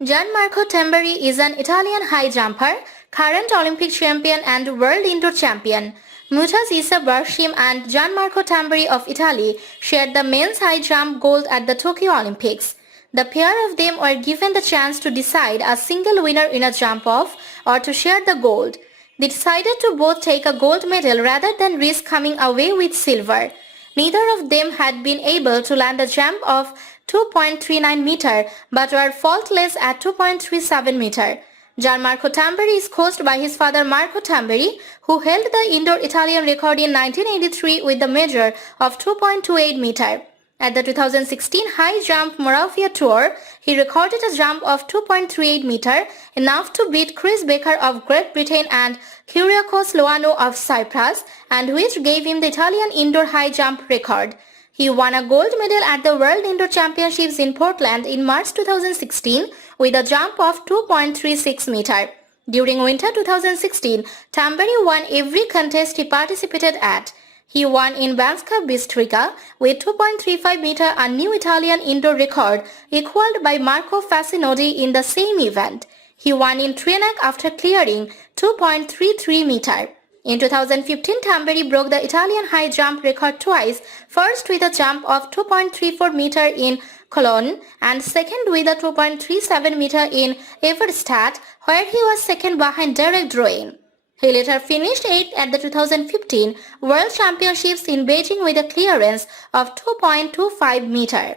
Gianmarco Tamberi is an Italian high jumper, current Olympic champion and world indoor champion. Mutaz Issa Barshim and Gianmarco Tamberi of Italy shared the men's high jump gold at the Tokyo Olympics. The pair of them were given the chance to decide a single winner in a jump-off or to share the gold. They decided to both take a gold medal rather than risk coming away with silver. Neither of them had been able to land a jump of 2.39 meter but were faultless at 2.37 meter. Gianmarco Tamberi is coached by his father Marco Tamberi, who held the indoor Italian record in 1983 with the measure of 2.28 meter. At the 2016 High Jump Moravia Tour, he recorded a jump of 2.38 meter, enough to beat Chris Baker of Great Britain and Kyriakos Loano of Cyprus, and which gave him the Italian indoor high jump record. He won a gold medal at the World Indoor Championships in Portland in March 2016 with a jump of 2.36 meter. During winter 2016, Tamberi won every contest he participated at. He won in Banska Bystrica with 2.35 meter, a new Italian indoor record equaled by Marco Fascinodi in the same event. He won in Trnavac after clearing 2.33 meter. In 2015, Tamberi broke the Italian high jump record twice, first with a jump of 2.34 meter in Cologne and second with a 2.37 meter in Everstadt, where he was second behind Derek Drouin. He later finished 8th at the 2015 World Championships in Beijing with a clearance of 2.25 meter.